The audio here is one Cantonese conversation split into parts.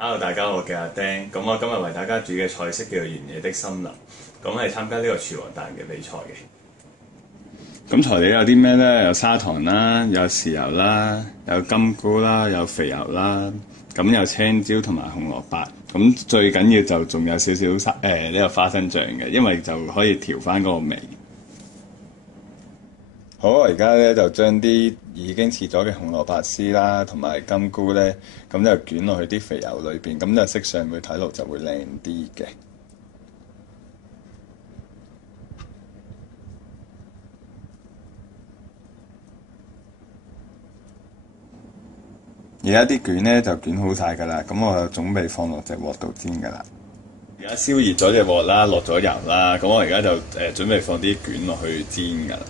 Hello，大家好，我叫阿丁。咁我今日為大家煮嘅菜式叫做原野的森林。咁係參加呢個廚王大人嘅比賽嘅。咁材料有啲咩呢？有砂糖啦，有豉油啦，有金菇啦，有肥牛啦，咁有青椒同埋紅蘿蔔。咁最緊要就仲有少少呢個花生醬嘅，因為就可以調翻嗰個味。好，我而家咧就將啲已經切咗嘅紅蘿蔔絲啦，同埋金菇咧，咁就捲落去啲肥油裏邊，咁就色上會睇落就會靚啲嘅。而家啲卷咧就捲好晒㗎啦，咁我就準備放落隻鑊度煎㗎啦。而家燒熱咗隻鑊啦，落咗油啦，咁我而家就準備放啲卷落去煎㗎啦。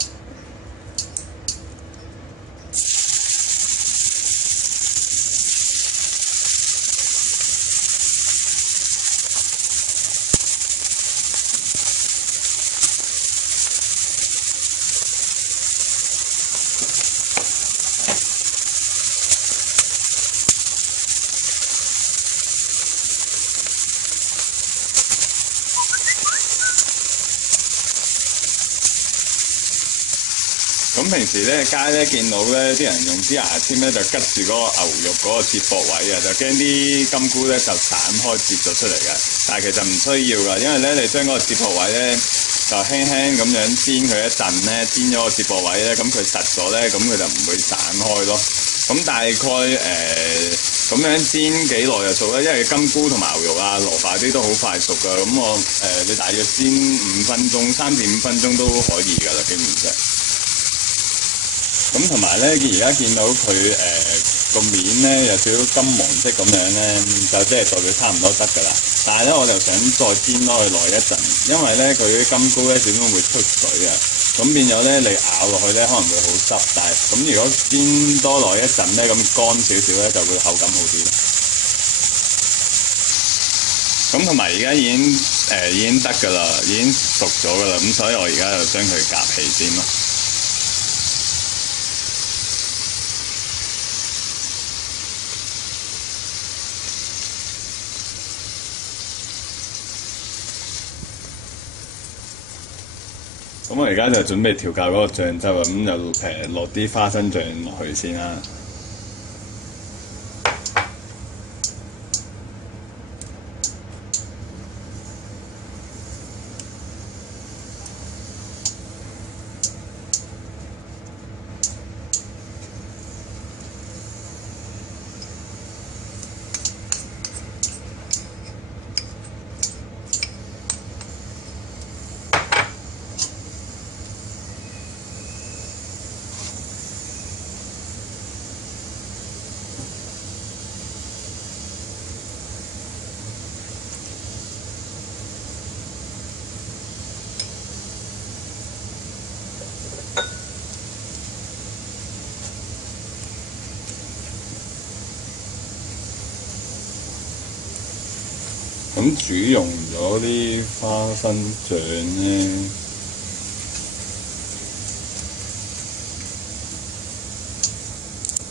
咁平時咧街咧見到咧啲人用支牙籤咧就拮住嗰個牛肉嗰個接駁位啊，就驚啲金菇咧就散開接咗出嚟嘅。但係其實唔需要㗎，因為咧你將嗰個接駁位咧就輕輕咁樣煎佢一陣咧，煎咗個接駁位咧，咁佢實咗咧，咁佢就唔會散開咯。咁大概咁樣煎幾耐就熟咧，因為金菇同埋牛肉啊、蘿蔔啲都好快熟㗎。咁我你大約煎5分鐘，3至5分鐘都可以㗎啦，基本上。咁同埋咧，而家見到佢個面咧有少少金黃色咁樣咧，就即係代表差唔多得㗎啦。但係咧，我就想再煎多佢耐一陣，因為咧佢啲金菇咧始終會出水啊。咁變咗咧，你咬落去咧可能會好濕，但係咁如果煎多耐一陣咧，咁乾少少咧就會口感好啲。咁同埋而家已經得㗎啦，已經熟咗㗎啦。咁所以我而家就將佢夾起先咯。咁我而家就準備調校嗰個醬汁啊，咁就落啲花生醬落去先啦。咁煮溶咗啲花生醬咧，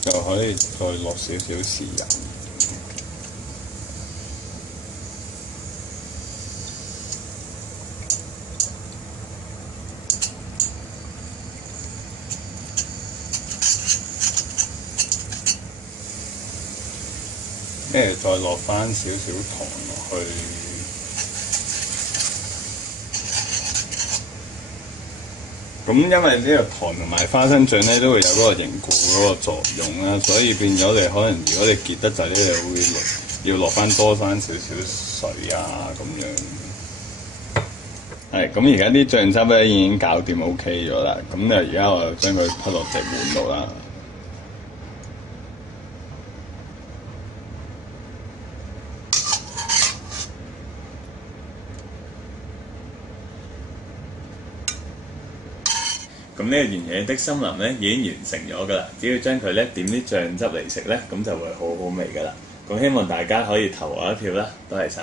就可以再落少少豉油。跟住再落翻少少糖落去，咁因為呢個糖同埋花生醬咧都會有嗰個凝固嗰個作用啦，所以變咗你可能如果你結得滯咧，你會要落翻多翻少少水啊咁樣。係，咁而家啲醬汁咧已經搞掂 OK 咗啦，咁就而家我就將佢潑落隻碗度啦。咁呢個原野的森林咧已經完成咗㗎啦，只要將佢咧點啲醬汁嚟食咧，咁就會好好味㗎啦。咁希望大家可以投我一票啦，多謝晒。